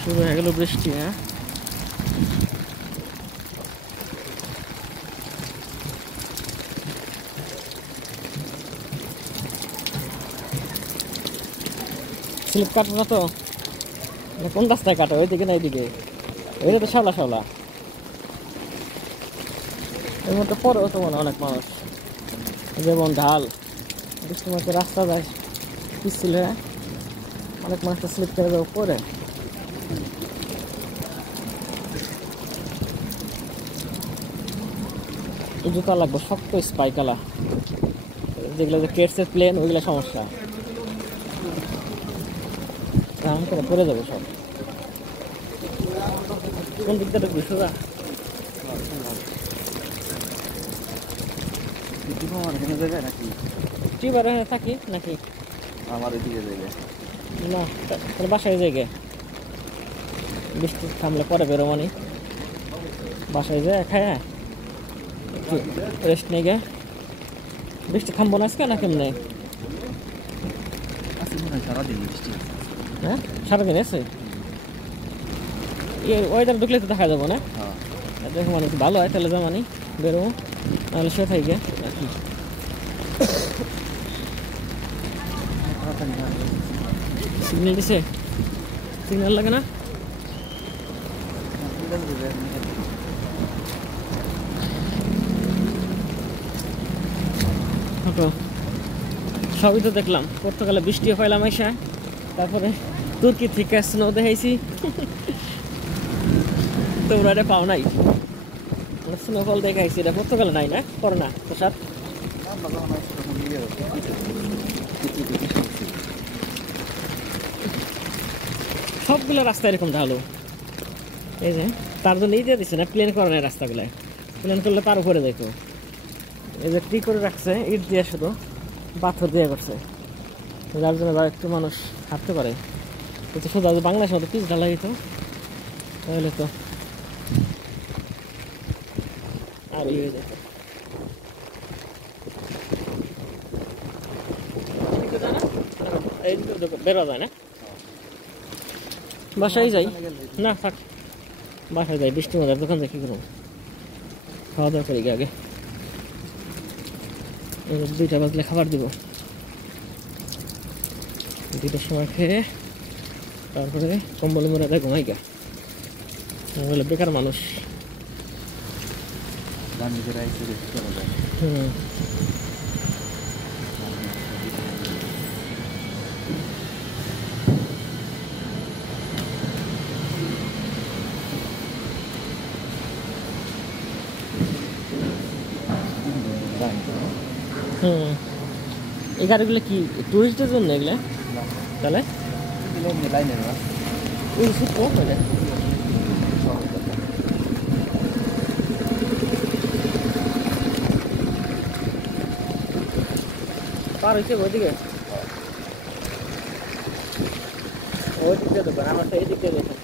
শুরু হয়ে গেল বৃষ্টি। হ্যাঁ, স্লিপ কাটবো না তো? কোন রাস্তায় কাটো? ওইদিকে না এইদিকে? এইটা তো শ্যাওলা শ্যাওলা। এর মধ্যে পরেও তো মনে অনেক মানুষ, যেমন ঢাল বৃষ্টির মধ্যে রাস্তা যায় পিছলে, অনেক মানুষ তো স্লিপ করে যাবো পরে। এই জুতা লাগবে শক্ত স্পাইকালা, যেগুলো যে কেটসের প্লেন, ওইগুলো সমস্যা, রান করে পরে যাবো সব। কোন দিক থেকে ঢুকবি? সোজা? টিবারে থাকি নাকি? আমার এদিকে জায়গায় না, বাসায় জায়গায় বৃষ্টি থামলে পরে বেরোমানি, বাসায় যায় খায় একটু রেস্ট নেই গে। বৃষ্টি থামবো না আজকে না কেমনে? সারাদিন বৃষ্টি। হ্যাঁ, সারাদিন আছে। ওয়েদার ঢুকলে তো দেখা যাবো না। দেখো মানে ভালো হয় তাহলে জামানি বেরোবো, নাহলে সে থাকি আর কি। সিগন্যাল দিছে? সিগন্যাল লাগে না? সবই তো দেখলাম, পর্তুগালে বৃষ্টিও পাইলাম আইসা, তারপরে তুর্কি থেকে স্নো দেখাইছি। তোমরা এটা পাও নাই? স্নোফল দেখাইছি, এটা পর্তুগালে নাই না? করোনা প্রসাদ সবগুলো রাস্তা এরকম ঢালো। এই যে তার জন্য এই দিয়ে দিচ্ছে না, প্লেন করে নাই রাস্তাগুলো, প্লেন করলে তার উপরে যাইতো। এই যে টি করে রাখছে ইট দিয়ে, শুধু পাথর দিয়ে করছে, যার জন্য একটু মানুষ হাঁটতে পারে। কিন্তু শুধু বাংলাদেশের মতো পিচ ঢালা হইতো তাহলে তো আর ইয়ে হয়ে যেত। বেরোয়া যায় না, বাসায় যাই না, থাক বাসায় যাই। বৃষ্টি মজার দোকান দেখি করবো, খাওয়া দাওয়া করি আগে। 2টা বাজলে খাবার দিব, 2টার সময় খেয়ে তারপরে কম্বল মরে দেয় ঘুমাই গা। বলে বেকার মানুষ। এই গাড়িগুলো কি টুরিস্টদের জন্য এগুলো? তাহলে পার হয়েছে ওইদিকে, ওই দিক দিয়ে দোকান, আমার তো এই দিক দিয়ে দোকান।